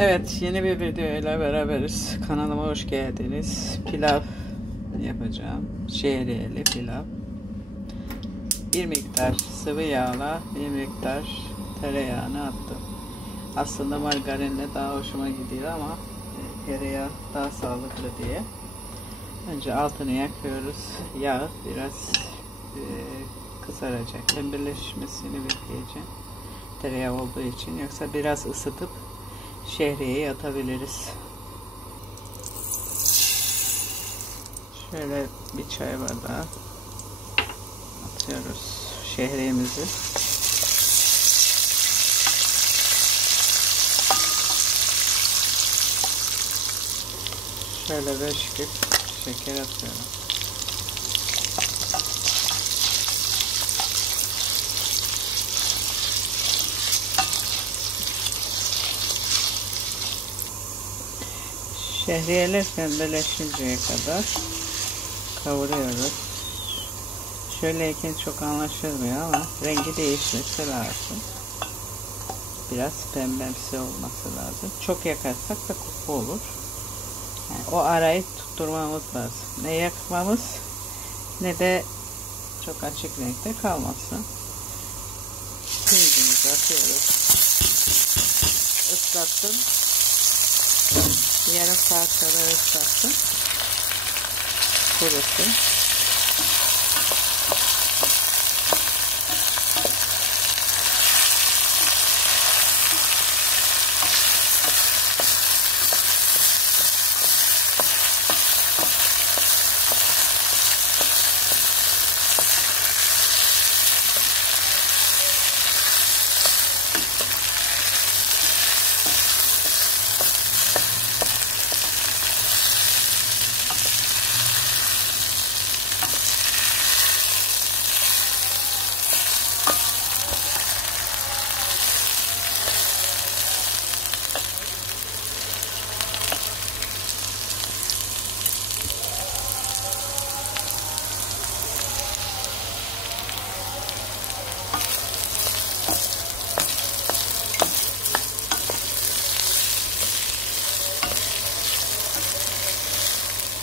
Evet, yeni bir video ile beraberiz. Kanalıma hoş geldiniz. Pilav yapacağım. Şehriyeli pilav. Bir miktar sıvı yağla bir miktar tereyağını attım. Aslında margarinle daha hoşuma gidiyor ama tereyağı daha sağlıklı diye. Önce altını yakıyoruz. Yağ biraz kızaracak. Ben birleşmesini bekleyeceğim. Tereyağı olduğu için. Yoksa biraz ısıtıp şehriyeyi atabiliriz. Şöyle bir çay bardağı atıyoruz şehriyemizi. Şöyle 5 küp şeker atıyorum. Şehriyeler pembeleşinceye kadar kavuruyoruz. Şöyleyken çok anlaşılmıyor ama rengi değişmesi lazım. Biraz pembemsi olması lazım. Çok yakarsak da koku olur. Yani o arayı tutturmamız lazım. Ne yakmamız ne de çok açık renkte kalmasın. Pirincimizi atıyoruz. Islattım. Yarım saat kadar ıslattım. Kurusun.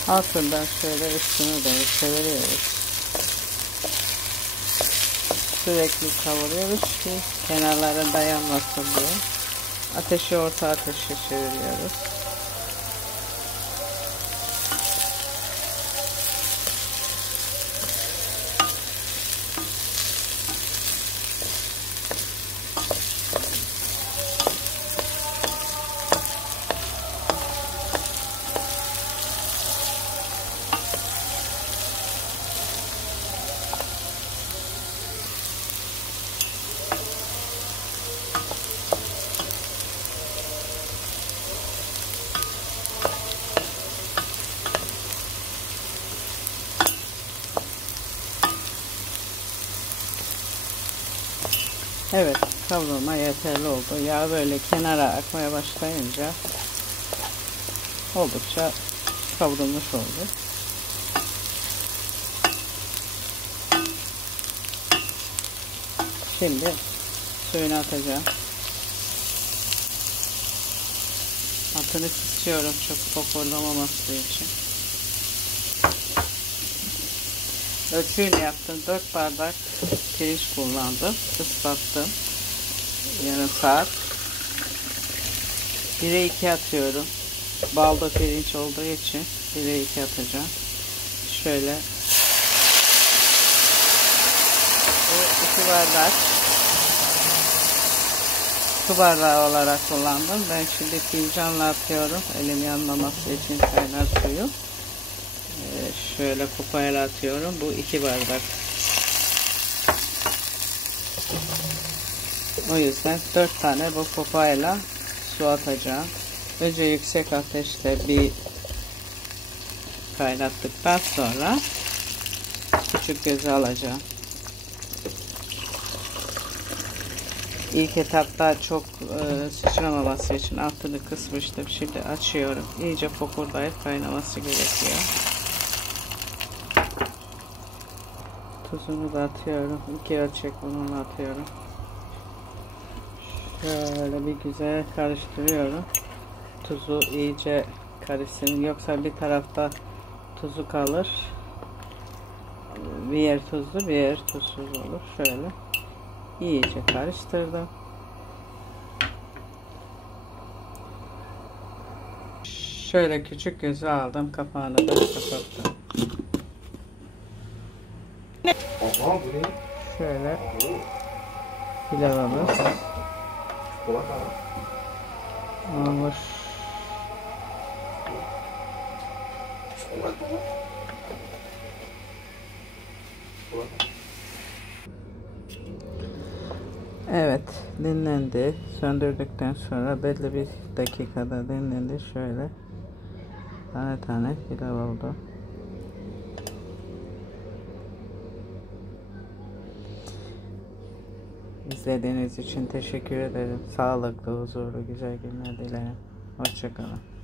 Altından şöyle üstünü de çeviriyoruz. Sürekli kavuruyoruz ki kenarlarında yanmasın diye. Ateşi orta ateşe çeviriyoruz. Evet, kavrulma yeterli oldu. Yağ böyle kenara akmaya başlayınca oldukça kavrulmuş oldu. Şimdi suyunu atacağım. Altını kısıyorum çok fokurlamaması için. Ölçüyle yaptım. 4 bardak pirinç kullandım. Islattım. Yarım saat. 1'e 2 atıyorum. Baldo pirinç olduğu için 1'e 2 atacağım. Şöyle. Bu 2 bardak su bardağı olarak kullandım. Ben şimdi fincanla atıyorum. Elim yanmaması için kaynar suyu. Şöyle kupayla atıyorum. Bu 2 bardak. O yüzden 4 tane bu kupayla su atacağım. Önce yüksek ateşte bir kaynattıktan sonra küçük göze alacağım. İlk etapta çok sıçramaması için altını kısmıştım. Şimdi açıyorum. İyice fokurdayıp kaynaması gerekiyor. Tuzunu da atıyorum. 2 ölçek ununu atıyorum. Şöyle bir güzel karıştırıyorum. tuzu iyice karışsın. Yoksa bir tarafta tuzu kalır. Bir yer tuzlu, bir yer tuzsuz olur. Şöyle iyice karıştırdım. Şöyle küçük gözü aldım. Kapağını da kapattım. Aha, bu ne? Şöyle pilavımız olmuş. Evet, dinlendi. Söndürdükten sonra belli bir dakikada dinlendi. Şöyle tane tane pilav oldu. İzlediğiniz için teşekkür ederim. Sağlıklı, huzurlu, güzel günler dilerim. Hoşça kalın.